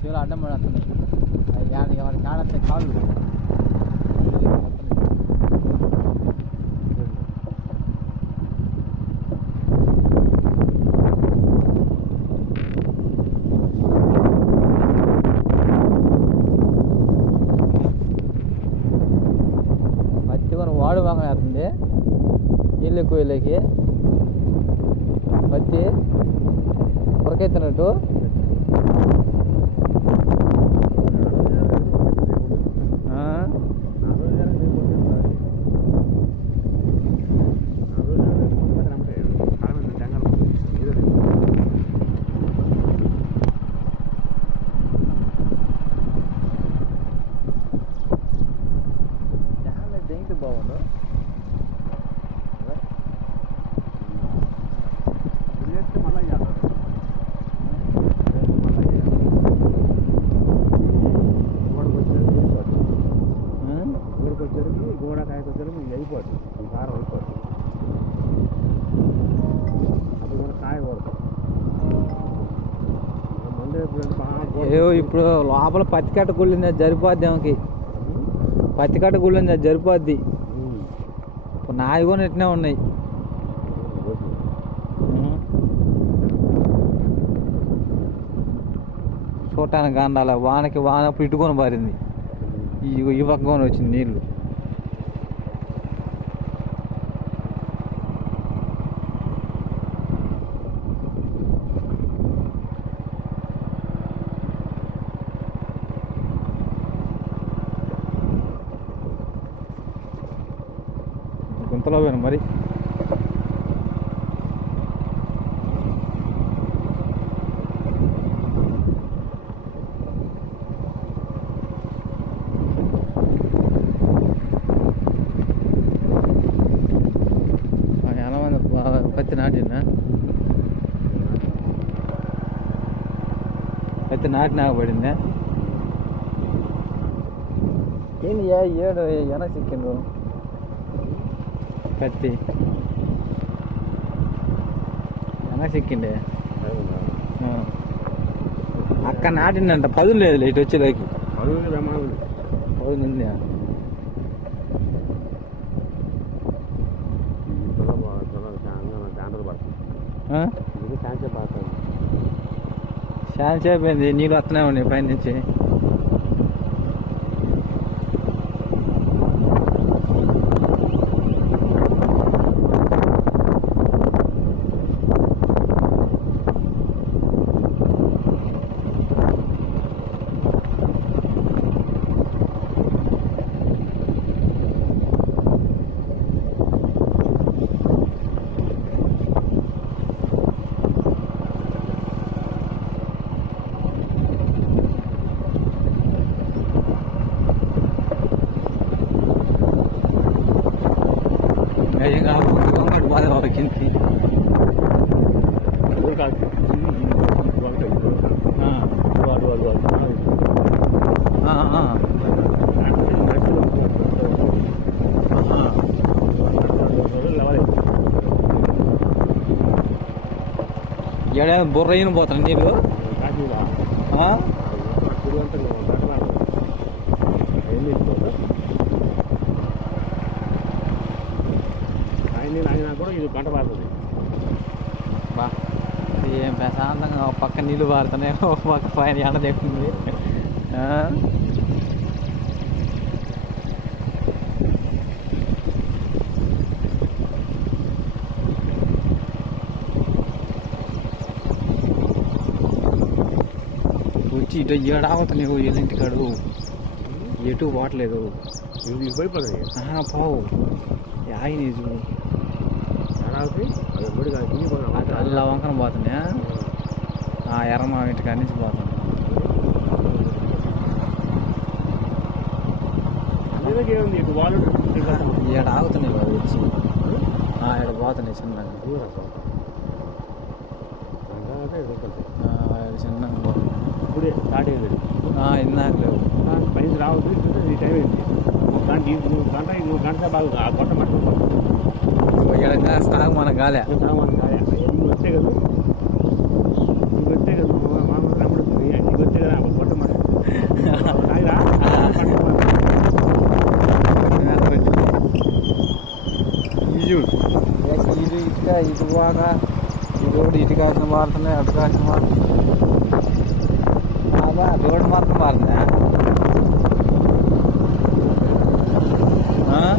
శివులు అడ్డం పడుతున్నాయి. అది ఎవరికి కాడస్తే కాళ్ళు పత్తి కూడా వాడు బాగా వేస్తుంది నీళ్ళు ఎక్కువ వెళ్ళకి పత్తి ఉరకెత్తినట్టు బాగుండు? వచ్చరికి గోడ కాయకొచ్చరికి ఇది అయిపోద్ది. ఈ కారం అయిపోద్ది. అప్పుడు కూడా కాయ కొడతాం. మందు ఎప్పుడు బాగా ఏవో ఇప్పుడు లోపల పత్తి కట్ట గుళ్ళింది అది సరిపోద్ది ఆమెకి. పత్తి కట్ట గుళ్ళింది ఇప్పుడు నాయి కూడా ఇట్నే ఉన్నాయి. చూడటానికి అండాల వానకి వాన ఇటుకొని పారింది. ఈ ఈ వచ్చింది నీళ్ళు குந்தலா வேணும் மாதிரி. பத்து நாட்டினா பத்து நாட்டினாக போயிருந்தேன் ஏன் ஏன் ஏடு என சிக்கணும் పత్తి ఎన సిక్కిండే. అక్క నాటిందంట పదులు లేదు ఇటు ప్రమాణం పదులు ఉంది చాండ్రలు పడుతుంది ఆ? ఇది శాంతి పడుతుంది చాలా సేపు అయింది నీళ్ళు వస్తూనే ఉన్నాయి కాదు. బుర్ర అయిన పోతాను నీళ్ళు ఆ? కూడా ఇది గంట పడుతుంది బా ఏం ప్రశాంతంగా ఒక పక్క నీళ్ళు పారుతున్నాయి ఒక పక్క పైన ఎండ చెప్తుంది ఆ? వచ్చి ఇటు ఏడావుతున్నాయి ఎల్లింటి కాడు. ఎటు పోవట్లేదు. ఆహా, పోవు. యాయి అల్ల వంకన పోతున్నాయా ఆ ఎర్రమా ఇంటి కాడి నుంచి పోతాను అందుకే ఏముంది ఇటు వాళ్ళు ఈడ ఆగుతున్నాయి బాబు వచ్చి ఈడ పోతున్నాయి చిన్నగా. చిన్నగా. ఇప్పుడే స్టార్ట్ అయింది. ఆ, ఇందాక లేవు. పని రావద్దు ఈ టైం అయింది. గంట ఈ మూడు గంట ఈ మూడు గంటల బాగా ఆ కొట్ట మట్టి ಕೆಳಗ ಸ್ಟಾಂಗ್ ಮನ ಗಾಲೆ ಸ್ಟಾಂಗ್ ಮನ ಗಾಲೆ ಹೆಂಗೆ ಗೊತ್ತಾಗಲ್ಲ ನಿಮ್ಗೆ ಗೊತ್ತಾಗಲ್ಲ ಮಾಮೂಲು ಮಾಡ್ಬಿಡ್ತೀನಿ ನಿಮ್ಗೆ ಗೊತ್ತಾಗಲ್ಲ ಅವಾಗ ಫೋಟೋ ಮಾಡಿ ಈಜು ಇದು ಇಟ್ಕ ಇದುವಾಗ ರೋಡ್ ಇಟ್ಕಾಕ ಮಾಡ್ತಾನೆ ಅಟ್ಕಾಕ ಮಾಡ್ತಾನೆ ಅದ ರೋಡ್ ಮಾತ್ರ ಮಾಡ್ತಾನೆ ಹಾಂ